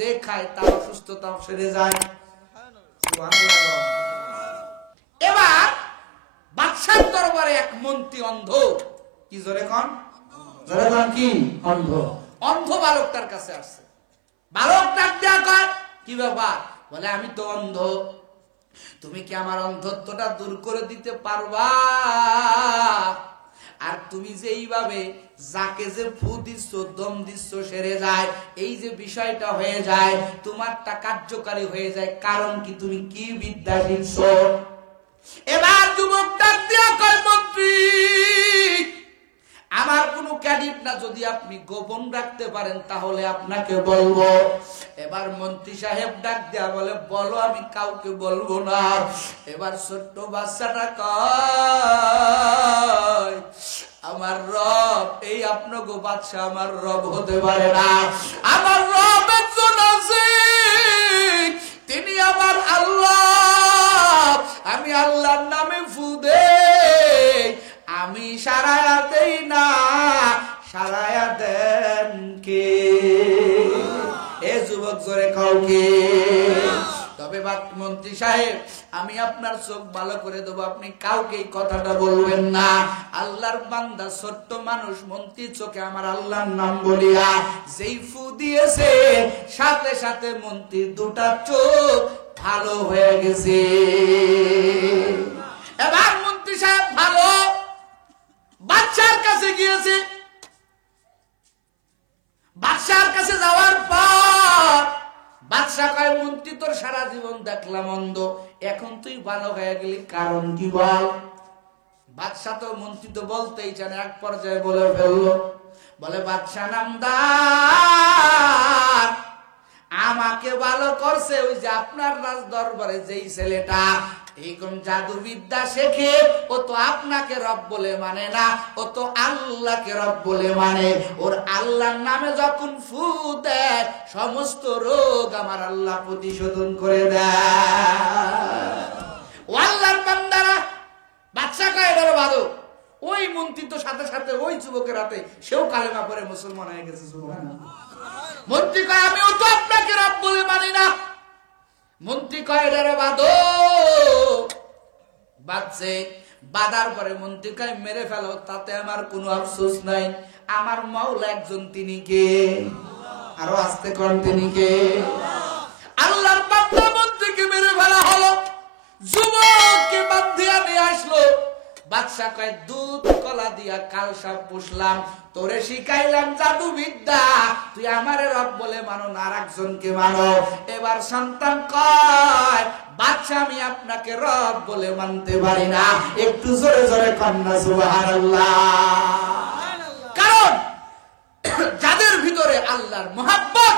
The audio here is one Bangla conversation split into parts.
দেখায় তার অসুস্থতা সেরে যায়। এবার বাদশার দরবারে এক মন্ত্রী অন্ধ, কি জোরে কন, জোরে কন, কি অন্ধ, অন্ধ বালক তার কাছে আসছে। বালক ডাক দেয়া কয়, কি ব্যাপার? বলে আমি তো অন্ধ, তুমি কি আমার অন্ধত্বটা দূর করে দিতে পারবা? আর তুমি যে এইভাবে যাকে যে ফু দিচ্ছ, দম দিচ্ছ, সেরে যায়, এই যে বিষয়টা হয়ে যায়, তোমারটা কার্যকারী হয়ে যায়, কারণ কি? তুমি কি বিদ্যা শিখছ? এবার যুবক ডাক দিয়া কয়, মন্ত্রী আমার কোনো ক্যাডিট না, যদি আপনি গোপন রাখতে পারেন তাহলে আপনাকে বলবো। এবার মন্ত্রী সাহেব ডাক দেয়া বলে, বলো, আমি কাউকে বলবো না। এবার ছোট্ট বাচ্চাটা কয়, আমার রব, এই আপনাকে বাচ্চা আমার রব হতে পারে না। আমার রব একজন আছে, তিনি আমার আল্লাহ। আমি আল্লাহর নামে ফু দেই, আমি সারায়া দেই না, সারায়া দেন কে? এ যুবক জোরে কাউকে। তবে মন্ত্রী সাহেব, আমি আপনার চোখ ভালো করে দেবো, আপনি কাউকে এই কথাটা বলবেন না। আল্লাহর বান্দা ছোট্ট মানুষ, মন্ত্রী চোখে আমার আল্লাহর নাম বলিয়া যেই ফু দিয়েছে, সাথে সাথে মন্ত্রীর দুটা চোখ ভালো হয়ে গেছে। এবার মন্ত্রী সাহেব ভালো বাদশার কাছে গিয়েছে। বাদশার কাছে যাওয়ার পর বাদশা কয়, মন্ত্রী তোর সারা জীবন দেখলাম অন্ধ, এখন তুই ভালো হয়ে গেলি, কারণ কি বল? বাদশা তো, মন্ত্রী তো বলতেই জানে, এক পর্যায়ে বলে ফেললো, বলে, বাদশা নামদার, আমাকে ভালো করছে ওই যে আপনার রাজ দরবারে যেই ছেলেটা এইরকম জাদুবিদ্যা শেখে, ও তো আপনাকে রব বলে মানে না, ও তো আল্লাহকে রব বলে মানে। ওর আল্লাহর নামে যখন ফু দেয়, সমস্ত রোগ আমার আল্লাহ প্রতিশোধন করে দেয়। ও আল্লাহর বান্দারা, বাদশা কয় এটারও ভালো। ওই মন্ত্রী তো সাথে সাথে ওই যুবকের হাতে সেও কালেমা পড়ে মুসলমান হয়ে গেছে। মন্ত্রী কয়, আমিও তো আপনাকে রব বলে মানি না। মন্ত্রী কয়, এটারে বাঁধো। বাঁধছে, বাঁধার পরে মন্ত্রী কয়, মেরে ফেলো, তাতে আমার কোনো আফসোস নাই। আমার মাওলা একজন, তিনি কে? আরো আস্তে করেন, তিনি কে? আল্লাহর বান্দা মন্ত্রীকে মেরে ফেলা হলো। যুবককে বাঁধিয়া নিয়ে আসলো। বাদশা কয়, দুধ কলা দিয়া কাল সাপ পুষলাম, তোরে শিখাইলাম জাদু বিদ্যা, তুই আমারে রব বলে মানো না, আর একজনকে মানো। এবার সন্তান কয়, বাদশা আমি আপনাকে রব বলে মানতে পারি না। একটু জোরে জোরে কন্যা সুবহানাল্লাহ। কারণ যাদের ভিতরে আল্লাহর মহব্বত,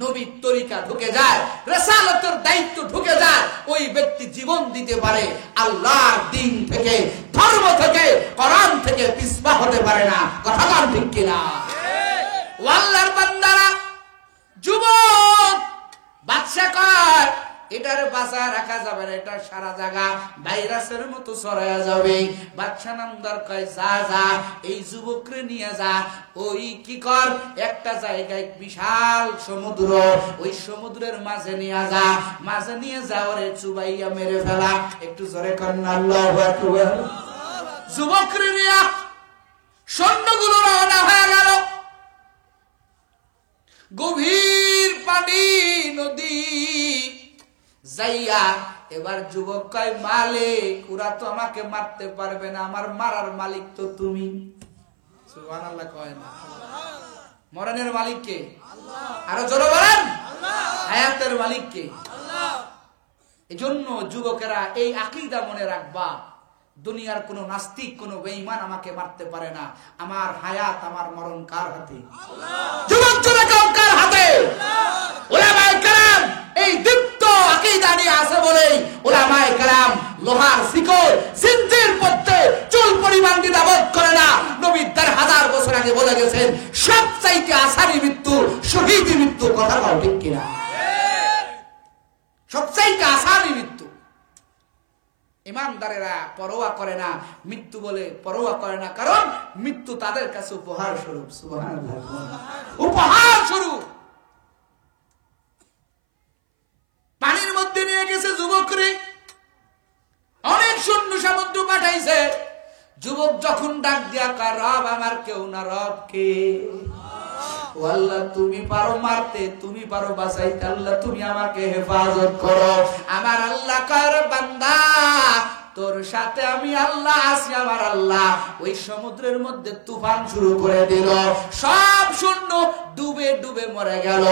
নবীর তরিকা ঢুকে যায়, রিসালাতের দায়িত্ব ঢুকে যায়, ওই ব্যক্তি জীবন দিতে পারে আল্লাহর দ্বীন থেকে, ধর্ম থেকে, কোরআন থেকে পিছপা হতে পারে না। কথা বল ঠিক কিনা? ও আল্লাহর বান্দারা, যুবক বাদশা কয়, এটার বাঁচায় রাখা যাবে না, এটা সারা জায়গা ভাইরাসের মতো ছড়ায়া যাবে। বাদশা নামদার কয়, যা যা, এই যুবকরে নিয়ে যা, ওই কি কর, একটা জায়গায় বিশাল সমুদ্র, ওই সমুদ্রের মাঝে নিয়ে যা, মাঝে নিয়ে যা, ওরে চুবাইয়া মেরে ফেলা। একটু জোরে কন্যা আল্লাহু আকবার। যুবকরে নিয়ে সৈন্যগুলো রওনা হয়ে গেল। গভীর পানি, নদী যাইয়া এবার যুবক কয়, মালিক, ওরা তো আমাকে মারতে পারবে না, আমার মারার মালিক তো তুমি। সুবহানাল্লাহ কয় না? মরণের মালিক কে? আরো জোরে বলেন, হায়াতের মালিক কে? এজন্য যুবকেরা এই আকীদা মনে রাখবা, দুনিয়ার কোন নাস্তিক, কোন বেঈমান আমাকে মারতে পারে না। আমার হায়াত, আমার মরণ কার হাতে? যুবক যুবক কার হাতে? উলামায়ে কেরাম এই দীপ্ত আকীদা নিয়ে আছে বলেই উলামায়ে কেরাম লোহার শিকল জিনজির পড়তে চুল পরিমাণ দ্বিধাবোধ করে না। নবী ১০০০ বছর আগে বলে গেছেন, সবচাইতে আসানি মৃত্যু শহীদি মৃত্যু। কথা বল ঠিক কিনা? সবচাইতে আসানি মৃত্যু। ইমানদারেরা পরোয়া করে না, মৃত্যু বলে পরোয়া করে না, কারণ মৃত্যু তাদের কাছে উপহার স্বরূপ। সুবহানাল্লাহ, উপহার স্বরূপ। নিয়ে গেছে যুবকরে, অনেক সৈন্য সামন্ত পাঠাইছে। যুবক যখন ডাক দিয়া কয় রব আমার কেউ না, রব কে? ও আল্লাহ তুমি পারো মারতে, তুমি পারো বাঁচাইতে, আল্লাহ তুমি আমাকে হেফাজত করো। আমার আল্লাহ কয় বান্দা তোর সাথে আমি আল্লাহ আছি। আমার আল্লাহ ওই সমুদ্রের মধ্যে তুফান শুরু করে দিল, সব শূন্য ডুবে ডুবে মরে গেল।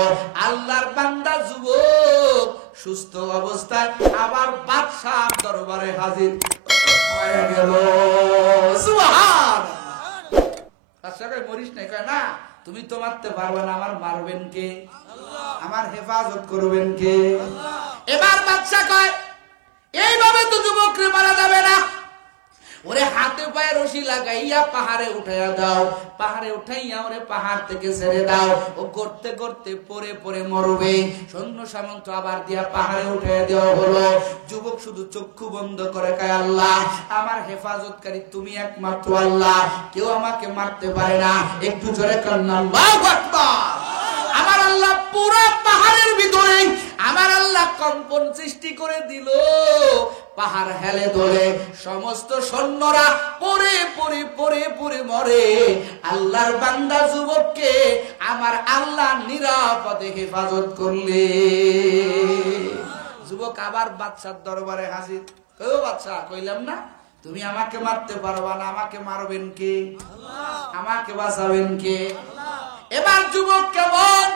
আল্লাহর বান্দা যুবক সুস্থ অবস্থায় আবার বাদশাহ দরবারে হাজির হয়ে গেল। সুবহানাল্লাহ। বাদশাহ কয় মরিস নাই, কয় না তুমি তো মারতে পারবে না, আমার মারবেন কে? আমার হেফাজত করবেন কে? এবার বাদশাহ কয় এইভাবে তো যুবকরে মারা যাবে না, ওরে হাতে পায়ে রশি লাগাইয়া পাহাড়ে উঠাইয়া দাও, পাহাড়ে উঠাইয়া ওরে পাহাড় থেকে ছেড়ে দাও, ও করতে করতে পরে পরে মরবে। সৈন্য সামন্ত আবার দিয়া পাহাড়ে উঠাইয়া দেওয়া হলো। যুবক শুধু চক্ষু বন্ধ করে কয় আল্লাহ আমার হেফাজতকারী তুমি একমাত্র আল্লাহ, কেউ আমাকে মারতে পারে না। একটু জোরে কান্না আল্লাহু আকবার। আমার আল্লাহ পুরো পাহাড়ের ভিতরে আমার আল্লাহ কম্পন সৃষ্টি করে দিল, পাহাড় হেলে দোলে, সমস্ত সৈন্যরা পরে পরে পরে পরে মরে। আল্লাহর বান্দা যুবককে আমার আল্লাহ নিরাপদে হেফাজত করলে। যুবক আবার বাদশার দরবারে হাজির। ও বাদশা, কইলাম না তুমি আমাকে মারতে পারবা না, আমাকে মারবেন কে? আমাকে বাঁচাবেন কে? এবার যুবক কেমন?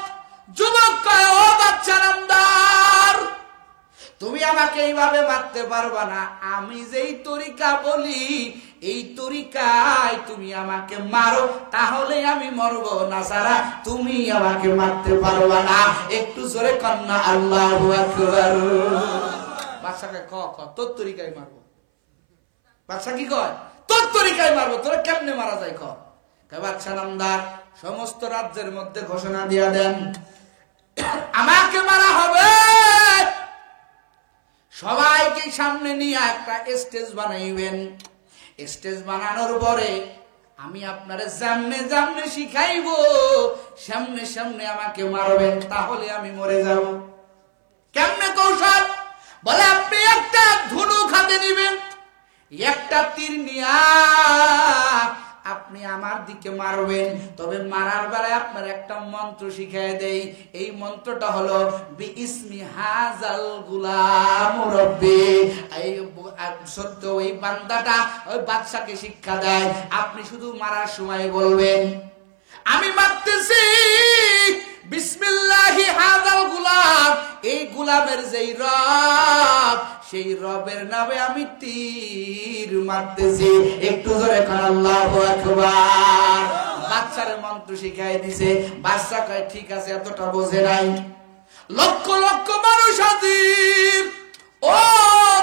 যুবক কয় ও বাদশা নামদার, তুমি আমাকে এইভাবে মারতে পারবা না, আমি যেই তরিকা বলি এই তরিকায় তুমি আমাকে মারো, তাহলে আমি মরবো, না ছাড়া তুমি আমাকে মারতে পারবা না। একটু জোরে কন্যা আল্লাহু আকবার। বাদশাকে ক তোর তরিকায় মারবো। বাদশা কি কয়? তোর তরিকায় মারবো। তোরা কেমনে মারা যায় ক? বাদশা নামদার সমস্ত রাজ্যের মধ্যে ঘোষণা দিয়া দেন আমাকে মারা হবে। সবাইকে সামনে নিয়ে একটা স্টেজ বানাইবেন। স্টেজ বানানোর পরে আমি আপনারে সামনে সামনে শিখাইবো, সামনে সামনে আমাকে মারবেন, তাহলে আমি মরে যাব। কেমনে কৌশল? বলে আপনি একটা ধনুক হাতে নিবেন, একটা তীর নিয়া আপনি আমার দিকে মারবেন। তবে মারার বেলায় আপনার একটা মন্ত্র শিখাই দেই। এই মন্ত্রটা হলো বিইসমি হাজাল গুলাম রব্বি। এই সত্য ওই বান্দাটা ওই বাদশাকে শিক্ষা দেয়। আপনি শুধু মারার সময় বলবেন আমি মারতেছি বিসমিল্লাহি হাজাল গুলাম। এই গুলামের যেই রব, সেই রবের নামে আমি তীর মারতেছি। একটু জোরে কান আল্লাহু আকবার। বাদশারে মন্ত্র শিখাই দিছে। বাদশা কয় ঠিক আছে, এতটা বোঝে নাই। লক্ষ লক্ষ মানুষ হাজির। ও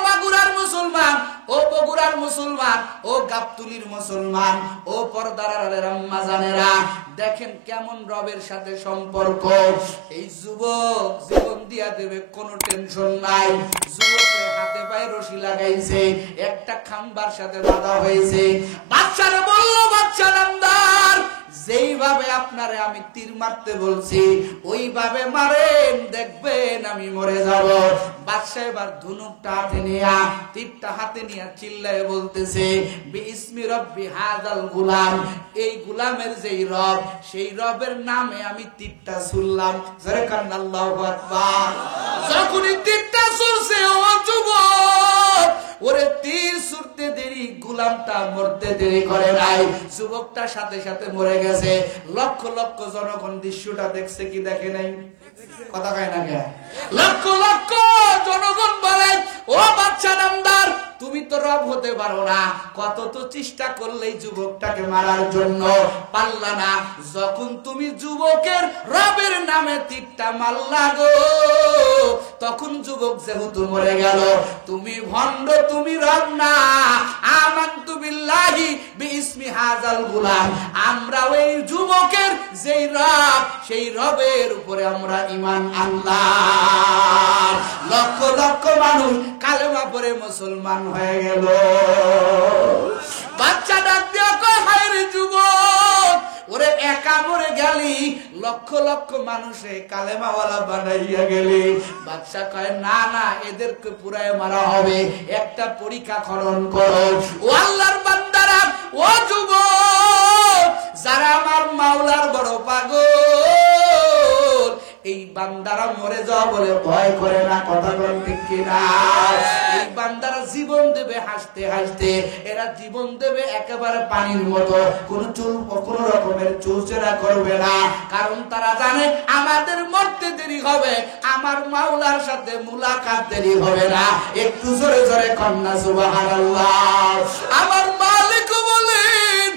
মাগুরার মুসলমান, ও বগুড়ার মুসলমান, ও গাবতুলির মুসলমান, ও পর্দার আড়ালের আম্মা জানেরা, দেখেন কেমন রবের সাথে সম্পর্ক। এই যুবক জীবন দিয়া দেবে, কোনো টেনশন নাই। যুবকের হাতে পায়ে রশি লাগাইছে, একটা খাম্বার সাথে বাঁধা হয়েছে। বাদশারে বলল বাদশা নামদার যেইভাবে আপনারে আমি তীর মারতে বলছি ওইভাবে মারেন, দেখবেন আমি মরে যাব। বাদশা এবার ধনুকটা হাতে নিয়া তীরটা হাতে নিয়া চিল্লায় বলতেছে বিইসমি রব্বি হাযাল গুলাম। এই গুলামের যেই রব, সেই রবের নামে আমি তীরটা ছুড়লাম। জোরে কান আল্লাহু আকবার। যখনই তীরটা ছুড়ছে ও যুবক, ওরে তীর ছুড়তে দেরি, গুলামটা মরতে দেরি করে নাই। যুবকটা সাথে সাথে মরে গেছে। লক্ষ লক্ষ জনগণ দৃশ্যটা দেখছে কি দেখে নাই? কথা কয় না কে? লক্ষ লক্ষ জনগণ বলে ও বাদশা নামদার তুমি তো রব হতে পারো না, কত তো চেষ্টা করলেই যুবকটাকে মারার জন্য পারলা না। যখন তুমি যুবকের রবের নামে তীরটা মারলা গো, তখন যুবক যেহেতু মরে গেল। তুমি ভণ্ড, তুমি রব না। আমানতু বিল্লাহি বিইসমি হাযাল গুলাম। আমরা ওই যুবকের যেই রব, সেই রবের উপরে আমরা ঈমান আনলাম। লক্ষ লক্ষ মানুষ কালেমা পড়ে মুসলমান হয়ে গেল। বাচ্চা ডাক দিয়া কয় হায় রে যুবক, ওরে ওরে একা মরে গেলি, লক্ষ লক্ষ মানুষে কালেমাওয়ালা বানাইয়া গেলি। বাদশা কয় না না, এদেরকে পুরায় মারা হবে, একটা পরীক্ষা খনন করো। ও আল্লাহর বান্দারা, ও যুবক, যারা আমার মাওলার বড় পাগল, এই বান্দারা মরে যাওয়া বলে ভয় করে না, কথা বল ঠিক কিনা? এই বান্দারা জীবন দেবে হাসতে হাসতে, এরা জীবন দেবে একেবারে পানির মতো, কোন রকমের চুলচেরা করবে না, কারণ তারা জানে আমাদের মরতে দেরি হবে, আমার মাওলার সাথে মুলাকাত দেরি হবে না। একটু জোরে জোরে কন্যা সুবহানাল্লাহ। আমার মালিক বলেন,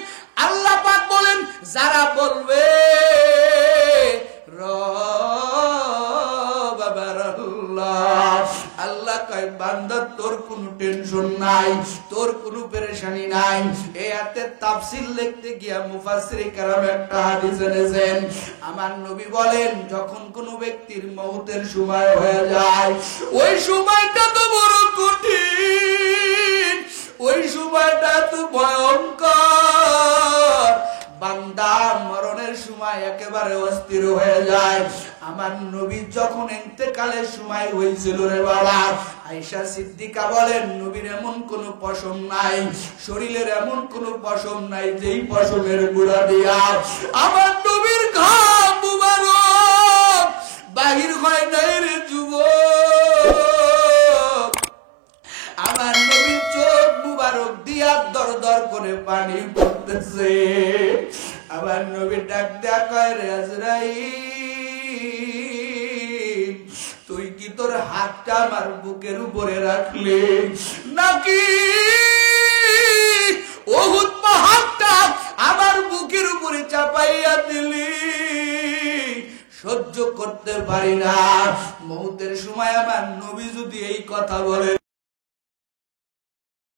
আল্লাহ পাক বলেন, যারা বলবে আল্লাহ কয় বান্দা তোর কোনো টেনশন নাই, তোর কোনো পেরেশানি নাই। এই আয়াতের তাফসীর লিখতে গিয়া মুফাসসিরে কেরাম একটা হাদিস এনেছেন। আমার নবী বলেন, যখন কোনো ব্যক্তির মওতের সময় হয়ে যায়, ওই সময়টা তো বড় কঠিন, ওই সময়টা তো ভয়ঙ্কর। বান্দা মরণের সময় একেবারে অস্থির হয়ে যায়। আমার নবী যখন ইন্তেকালের সময় হয়েছিল রে বাবা, আয়েশা সিদ্দিকা বলেন, নবীর এমন কোন পশম নাই, শরীরের এমন কোন পশম নাই যেই পশমের গুড়া দিয়া আমার নবীর ঘাম মুবারক বাহির হয় নাই রে যুবক। আমার নবীর চোখ মুবারক দিয়া দর দর করে পানি পড়তেছে। আমার নবী ডাক দেয়া কয়, রে আজরাইল, তুই কি তোর হাতটা আমার বুকের উপরে রাখলি নাকি উহুদ পাহাড়টা আমার বুকের উপরে চাপাইয়া দিলি? সহ্য করতে পারি না। মওতের সময় আমার নবী যদি এই কথা বলে